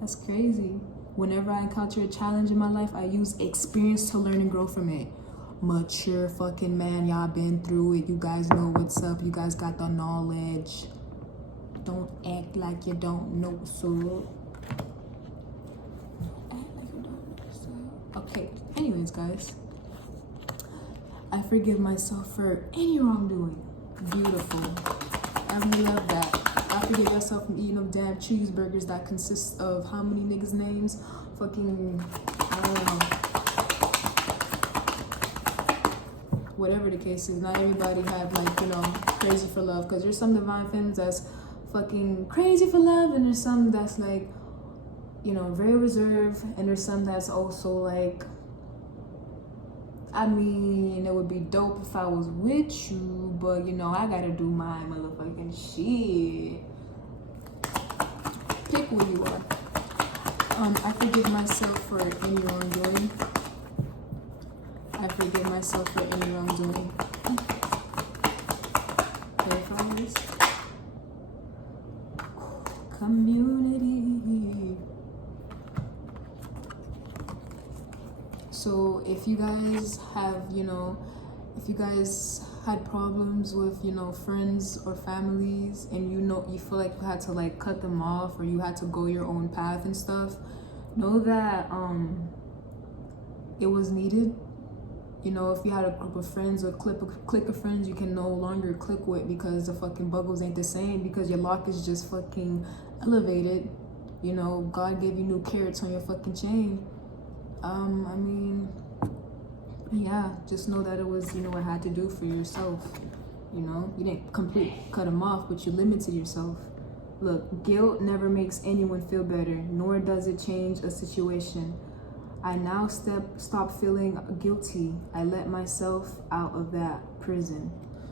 that's crazy. Whenever I encounter a challenge in my life, I use experience to learn and grow from it. Mature fucking man, y'all been through it. You guys know what's up. You guys got the knowledge. Don't act like you don't know what's up. Okay, anyways, guys. I forgive myself for any wrongdoing. Beautiful. I really love that. I forgive myself from eating them damn cheeseburgers that consist of how many niggas' names? Fucking, I don't know. Whatever the case is, not everybody have like, crazy for love. Because there's some divine femmes that's fucking crazy for love, and there's some that's like, very reserved, and there's some that's also like, I mean, it would be dope if I was with you, but I gotta do my motherfucking shit. Pick where you are. I forgive myself for any wrongdoing. I forgive myself for any wrongdoing. Clarifiers. Community. if you guys have, if you guys had problems with, friends or families, and you feel like you had to like cut them off, or you had to go your own path and stuff, know that it was needed. If you had a group of friends or clique of friends you can no longer click with because the fucking buggles ain't the same, because your lock is just fucking elevated. God gave you new carrots on your fucking chain. Yeah, just know that it was, what had to do for yourself. You didn't completely cut them off, but you limited yourself. Look, guilt never makes anyone feel better, nor does it change a situation. I now stop feeling guilty. I let myself out of that prison.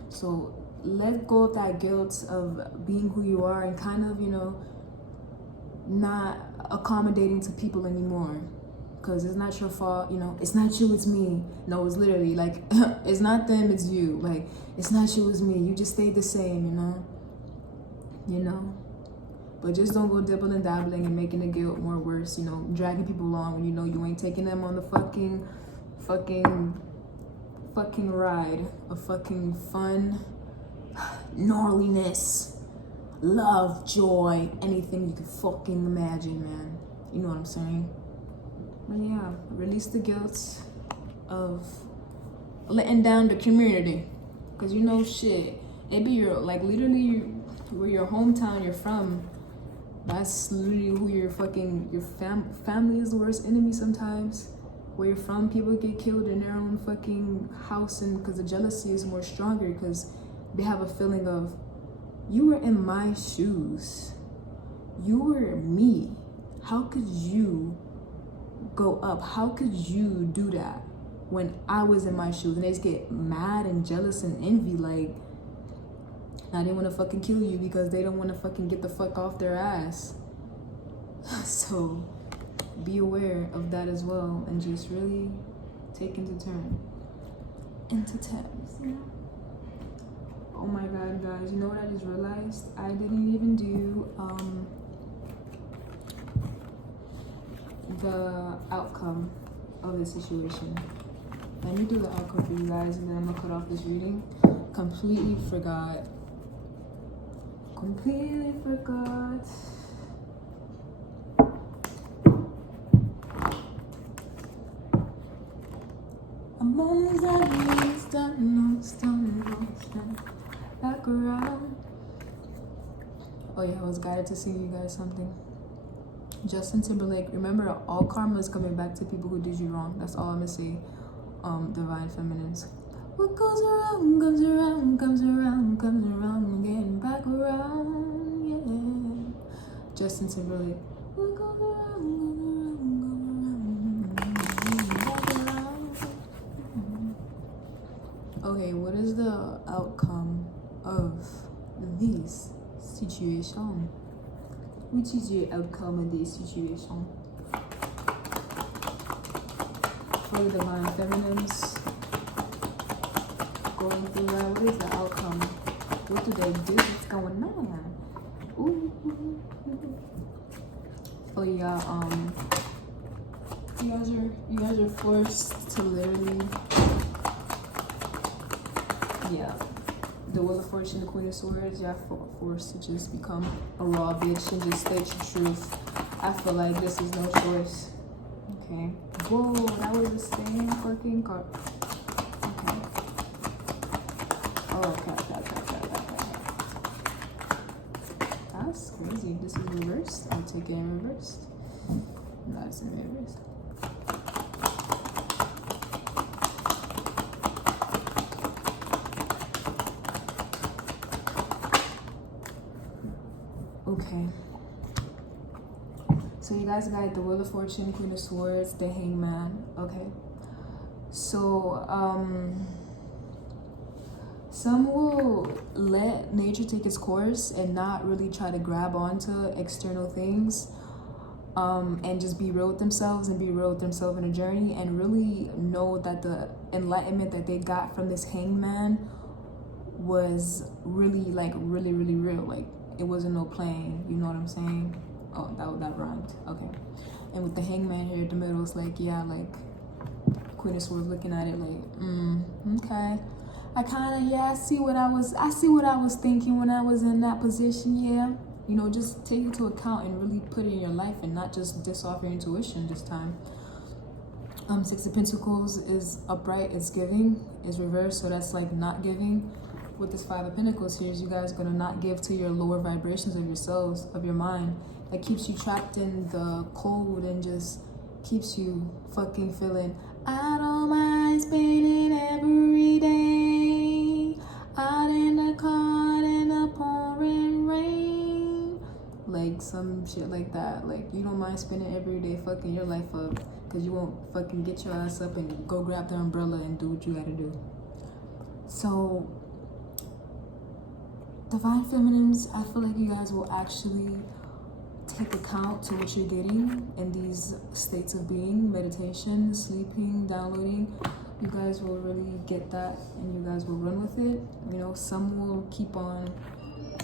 So let go of that guilt of being who you are, and kind of, not accommodating to people anymore. Because it's not your fault, it's not you, it's me. No, it's literally like, it's not them, it's you. Like, it's not you, it's me. You just stayed the same, But just don't go dibbling and dabbling and making the guilt more worse, dragging people along when you ain't taking them on the fucking ride of fucking fun, gnarliness, love, joy, anything you could fucking imagine, man. You know what I'm saying? But yeah, release the guilt of letting down the community. Because shit, it be your, like, literally where your hometown you're from, that's literally who your family is the worst enemy sometimes. Where you're from, people get killed in their own fucking house, and because the jealousy is more stronger, because they have a feeling of, you were in my shoes, you were me, how could you go up, how could you do that when I was in my shoes? And they just get mad and jealous and envy, like, now they want to fucking kill you because they don't want to fucking get the fuck off their ass. So be aware of that as well, and just really take into terms. Oh my god, guys, you know what I just realized? I didn't even do the outcome of the situation. Let me do the outcome for you guys, and then I'm gonna cut off this reading. Completely forgot. I'm almost at least done back around. Oh yeah, I was guided to sing you guys something. Justin Timberlake, remember, all karma is coming back to people who did you wrong. That's all I'm gonna say. Divine Feminines. What goes around comes around, comes around, comes around, getting back around, yeah. Justin Timberlake. What goes around, back around. Okay, what is the outcome of this situation? Which is your outcome of this situation? For the Divine Feminines, going through that, what is the outcome? What do they do? What's going on? Ooh. Oh yeah, you guys are forced to literally, yeah. The Wheel of Fortune, the Queen of Swords, you're forced to just become a raw bitch and just state your truth. I feel like this is no choice. Okay. Whoa, that was the same fucking card. Okay. Oh, okay. That's crazy. This is reversed. I'll take it in reversed. No, it's in reversed. Okay. So you guys got the Wheel of Fortune, Queen of Swords, the Hangman. Okay. So, some will let nature take its course and not really try to grab onto external things, and just be real with themselves and be real with themselves in a journey, and really know that the enlightenment that they got from this Hangman was really, like, really, really real. Like, it wasn't no playing, you know what I'm saying? Oh, that rhymed. Okay. And with the Hangman here in the middle, it's like, yeah, like, Queen of Swords looking at it like, okay. I see what I was thinking when I was in that position, yeah. You know, just take into account and really put it in your life and not just diss off your intuition this time. Six of Pentacles is upright, it's giving, is reversed, so that's like not giving. With this Five of Pentacles here, is you guys gonna not give to your lower vibrations of yourselves, of your mind. That keeps you trapped in the cold and just keeps you fucking feeling, I don't mind spending every day out in the cold in the pouring rain. Like some shit like that. Like you don't mind spending every day fucking your life up because you won't fucking get your ass up and go grab the umbrella and do what you gotta do. So Divine Feminines, I feel like you guys will actually take account to what you're getting in these states of being, meditation, sleeping, downloading. You guys will really get that and you guys will run with it. You know, some will keep on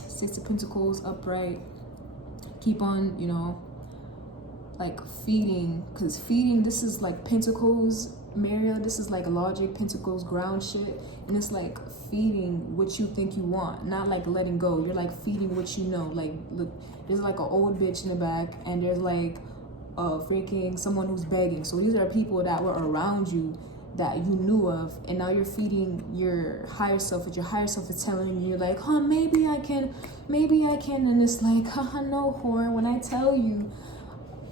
Six of Pentacles upright, keep on, you know, like feeding, because feeding, this is like Pentacles, Maria, this is like logic, Pentacles, ground shit, and it's like feeding what you think you want, not like letting go. You're like feeding what you know. Like, look, there's like an old bitch in the back, and there's like freaking someone who's begging. So these are people that were around you that you knew of, and now you're feeding your higher self. But your higher self is telling you, you're like, huh, maybe I can, and it's like, haha, no, whore. When I tell you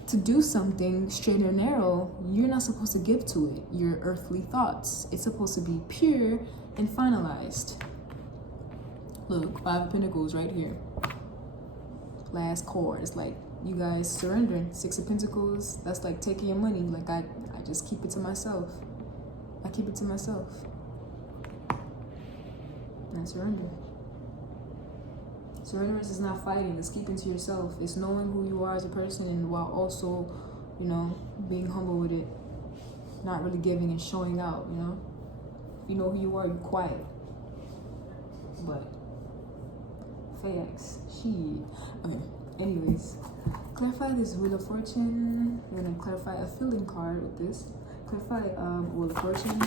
to do something straight or narrow, you're not supposed to give to it your earthly thoughts. It's supposed to be pure and finalized. Look, Five of Pentacles right here. Last chord. It's like you guys surrendering. Six of Pentacles, that's like taking your money. Like I just keep it to myself. I keep it to myself. And I surrender. Surrenderance is not fighting, it's keeping to yourself. It's knowing who you are as a person, and while also, you know, being humble with it. Not really giving and showing out, you know. If you know who you are, you're quiet. But facts. Okay. Anyways, clarify this Wheel of Fortune. We're gonna clarify a filling card with this. Clarify Wheel of Fortune.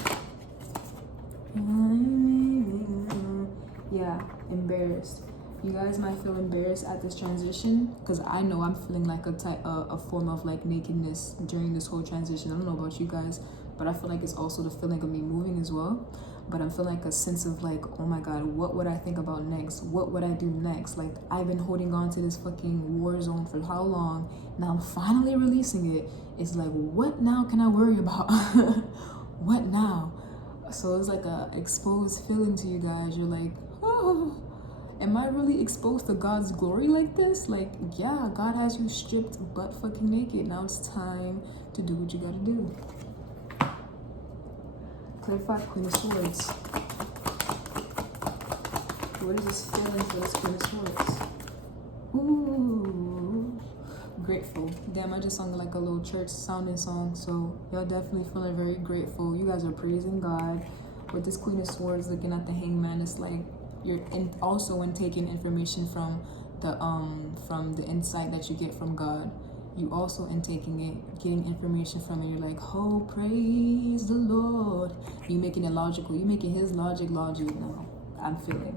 Yeah, embarrassed. You guys might feel embarrassed at this transition, because I know I'm feeling like a form of like nakedness during this whole transition. I don't know about you guys, but I feel like it's also the feeling of me moving as well. But I'm feeling like a sense of like, oh my God, what would I think about next? What would I do next? Like, I've been holding on to this fucking war zone for how long? Now I'm finally releasing it. It's like, what now can I worry about? What now? So it's like a exposed feeling to you guys. You're like, oh, am I really exposed to God's glory like this? Like, yeah, God has you stripped butt fucking naked. Now it's time to do what you gotta do. Clarify Queen of Swords. What is this feeling for this Queen of Swords? Ooh, grateful. Damn, I just sung like a little church sounding song, so y'all definitely feeling very grateful. You guys are praising God. With this Queen of Swords looking at the Hangman, it's like you're also taking information from the insight that you get from God. You also in taking it, getting information from it. You're like, oh, praise the Lord. You making it logical. You making his logic now. I'm feeling.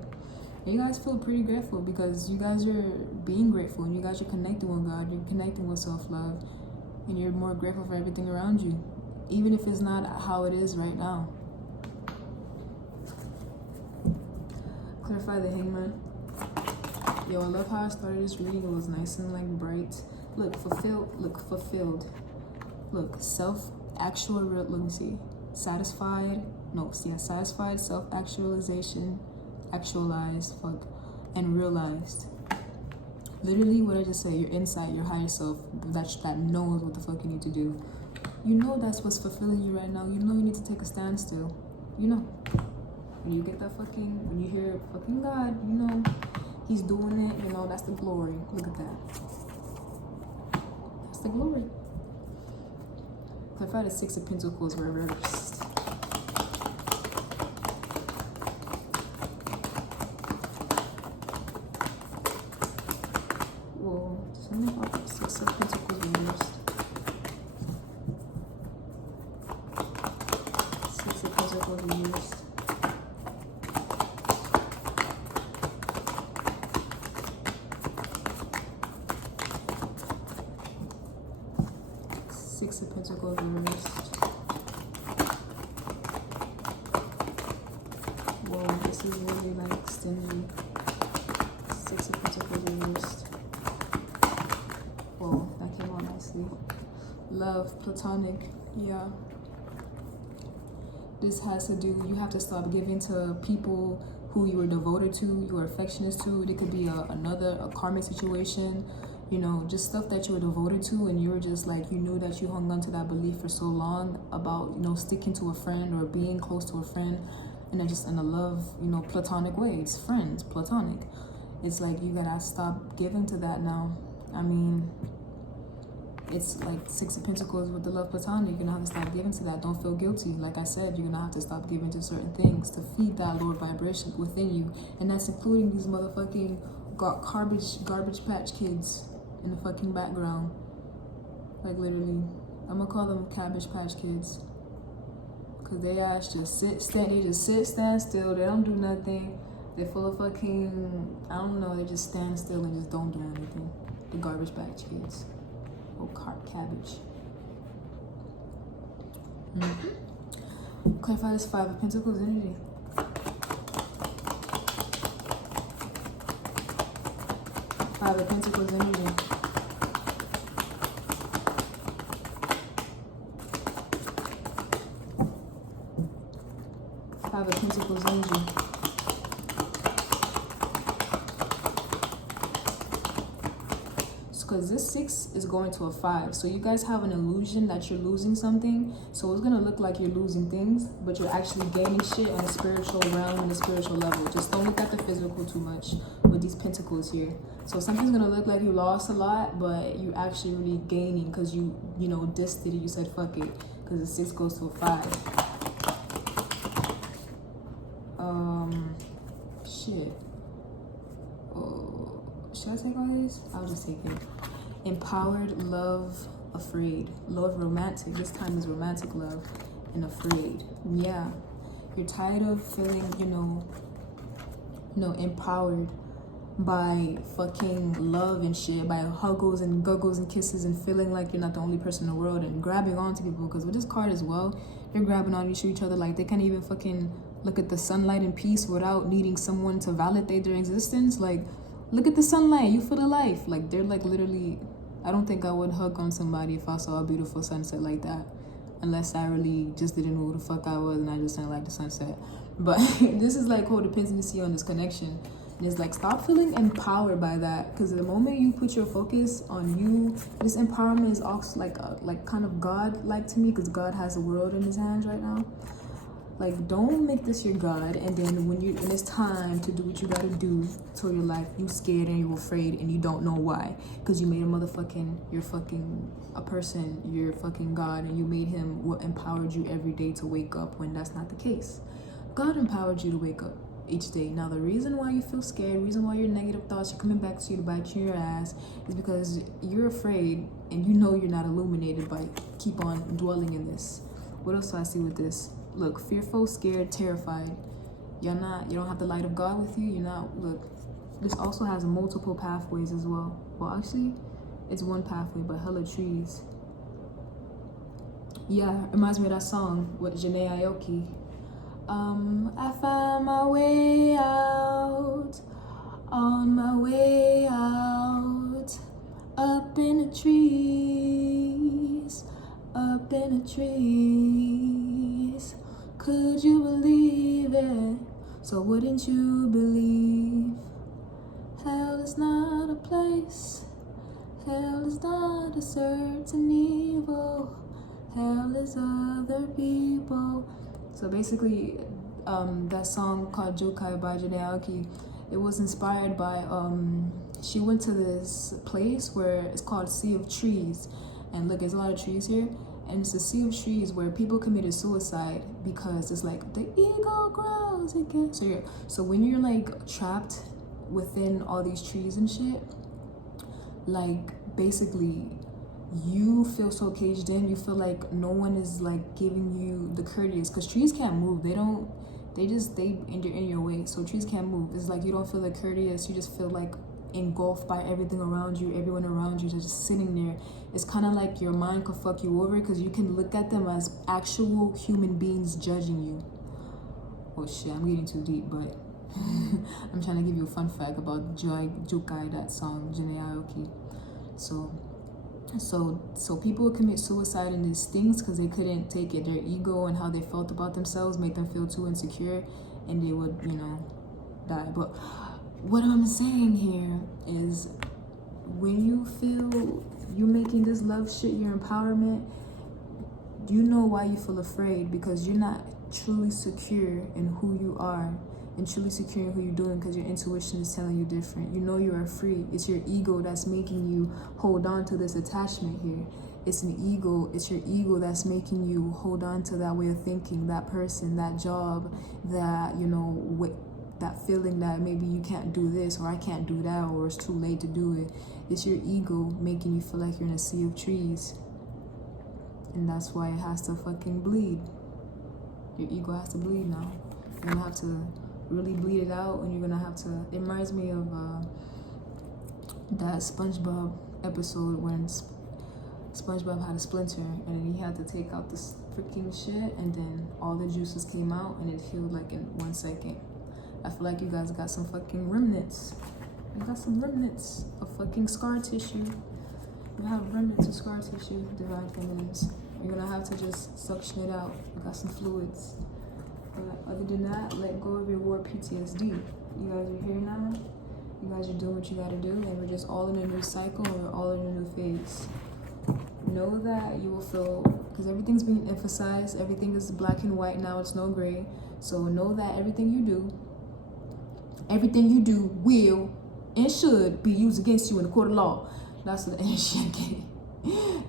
And you guys feel pretty grateful because you guys are being grateful and you guys are connecting with God. You're connecting with self-love, and you're more grateful for everything around you, even if it's not how it is right now. Clarify the Hangman. Yo, I love how I started this reading. It was nice and like bright. Look, fulfilled. Look, fulfilled. Look, self-actual. Let me see. Satisfied. No, yeah, satisfied. Self-actualization. Actualized. Fuck. And realized. Literally, what I just said. Your insight, your higher self, that knows what the fuck you need to do. You know that's what's fulfilling you right now. You know you need to take a standstill. You know. When you get that fucking, when you hear fucking God, you know he's doing it. You know that's the glory. Look at that. The glory. Clarify the Six of Pentacles reversed. Whoa, something about the Six of Pentacles reversed. reversed. Six of Pentacles reversed. Whoa, this is really like stingy. Six of Pentacles reversed. Whoa, that came out nicely. Love, platonic, yeah. This has to do, you have to stop giving to people who you were devoted to, you were affectionate to. It could be a karmic situation, you know, just stuff that you were devoted to, and you were just like, you knew that you hung on to that belief for so long about, you know, sticking to a friend or being close to a friend, and then just in a love, you know, platonic way. It's friends, platonic. It's like you gotta stop giving to that now. I mean, it's like Six of Pentacles with the love platonic. You're gonna have to stop giving to that. Don't feel guilty. Like I said, you're gonna have to stop giving to certain things to feed that lower vibration within you, and that's including these motherfucking garbage patch kids in the fucking background. Like literally, I'm gonna call them Cabbage Patch Kids, cause they ass just stand still. They don't do nothing. They're full of fucking, I don't know. They just stand still and just don't do anything. The Garbage Patch Kids. Oh, cabbage. Clarify this Five of Pentacles energy. Five of Pentacles energy. Five of Pentacles energy. Because this six is going to a five, so you guys have an illusion that you're losing something. So it's gonna look like you're losing things, but you're actually gaining shit on a spiritual realm and a spiritual level. Just don't look at the physical too much with these pentacles here. So something's gonna look like you lost a lot, but you actually really gaining because you know, dissed it. You said fuck it, because the six goes to a five. Shit. Oh, should I take all these? I'll just take it. Empowered, love, afraid. Love, romantic. This time is romantic love and afraid. Yeah. You're tired of feeling, you know, empowered by fucking love and shit, by huggles and guggles and kisses, and feeling like you're not the only person in the world, and grabbing onto people. Because with this card as well, you're grabbing on each other like they can't even fucking look at the sunlight in peace without needing someone to validate their existence. Like, look at the sunlight, you feel the life. Like, they're like literally, I don't think I would hug on somebody if I saw a beautiful sunset like that, unless I really just didn't know who the fuck I was and I just didn't like the sunset. But this is like codependency on this connection. And it's like, stop feeling empowered by that, because the moment you put your focus on you, this empowerment is also like kind of God-like to me, because God has the world in his hands right now. Like, don't make this your God, and then when it's time to do what you gotta do to your life, you scared and you're afraid and you don't know why, because you made a person your fucking God, and you made him what empowered you every day to wake up, when that's not the case. God empowered you to wake up each day. Now, the reason why you feel scared, the reason why your negative thoughts are coming back to you to bite you in your ass, is because you're afraid and you know you're not illuminated by keep on dwelling in this. What else do I see with this? Look, fearful, scared, terrified. You don't have the light of God with you. Look, this also has multiple pathways as well. Well, actually, it's one pathway, but hella trees. Yeah, reminds me of that song with Janae Aoki. I found my way out, on my way out, up in the trees, up in the trees. Could you believe it? So wouldn't you believe? Hell is not a place. Hell is not a certain evil. Hell is other people. So basically, that song called Jokai by Janae Aoki, it was inspired by, she went to this place where it's called Sea of Trees. And look, there's a lot of trees here. And it's a sea of trees where people committed suicide because it's like the ego grows again. So when you're like trapped within all these trees and shit, like basically you feel so caged in. You feel like no one is like giving you the courteous, because trees can't move. They just stay in your way. So trees can't move. It's like you don't feel like courteous. You just feel like engulfed by everything around you. Everyone around you just sitting there. It's kind of like your mind could fuck you over, because you can look at them as actual human beings judging you. Oh shit, I'm getting too deep, but I'm trying to give you a fun fact about Jukai, that song, Janae Aoki. So people would commit suicide in these things because they couldn't take it. Their ego and how they felt about themselves made them feel too insecure, and they would, die. But what I'm saying here is, when you feel you making this love shit your empowerment, you know why you feel afraid, because you're not truly secure in who you are and truly secure in who you're doing, because your intuition is telling you different. You know you are free. It's your ego that's making you hold on to this attachment here. It's your ego that's making you hold on to that way of thinking, that person, that job, that, that feeling that maybe you can't do this, or I can't do that, or it's too late to do it. It's your ego making you feel like you're in a sea of trees. And that's why it has to fucking bleed. Your ego has to bleed now. You're gonna have to really bleed it out, and you're gonna have to. It reminds me of that SpongeBob episode when SpongeBob had a splinter, and he had to take out this freaking shit, and then all the juices came out, and it healed like in 1 second. I feel like you guys got some fucking remnants. You got some remnants of fucking scar tissue. You have remnants of scar tissue, divine feminines. You're gonna have to just suction it out. You got some fluids. But other than that, let go of your war PTSD. You guys are here now. You guys are doing what you gotta do, and we're just all in a new cycle, and we're all in a new phase. Know that you will feel, because everything's being emphasized, everything is black and white now, it's no gray. So know that everything you do will and should be used against you in the court of law. That's the energy I get.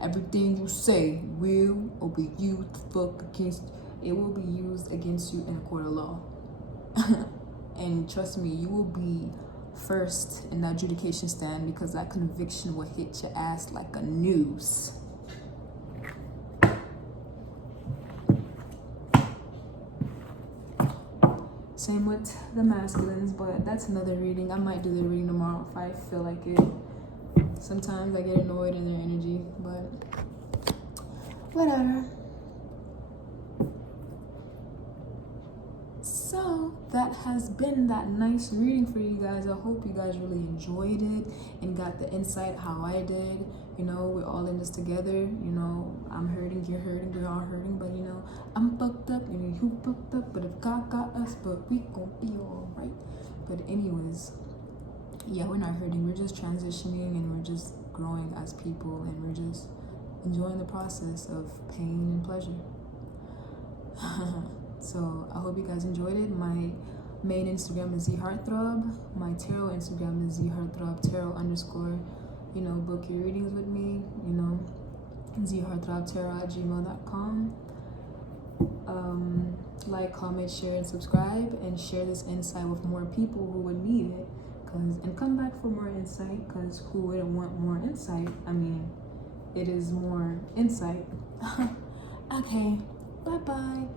Everything you say will or be used against. It will be used against you in a court of law. And trust me, you will be first in the adjudication stand, because that conviction will hit your ass like a noose. Same with the masculines, but that's another reading. I might do the reading tomorrow if I feel like it. Sometimes I get annoyed in their energy, but whatever. So that has been that nice reading for you guys. I hope you guys really enjoyed it and got the insight how I did. We're all in this together. I'm hurting, you're hurting, we're all hurting, but I'm fucked up, you fucked up, but if God got us, but we gon' be alright. But anyways, yeah, we're not hurting, we're just transitioning, and we're just growing as people, and we're just enjoying the process of pain and pleasure. So I hope you guys enjoyed it. My main Instagram is ZHeartThrob. My tarot Instagram is ZHeartThrob tarot _ book your readings with me, ZHeartThrobtarot@gmail.com. Like, comment, share, and subscribe, and share this insight with more people who would need it. And come back for more insight, because who wouldn't want more insight? I mean, it is more insight. Okay, bye-bye.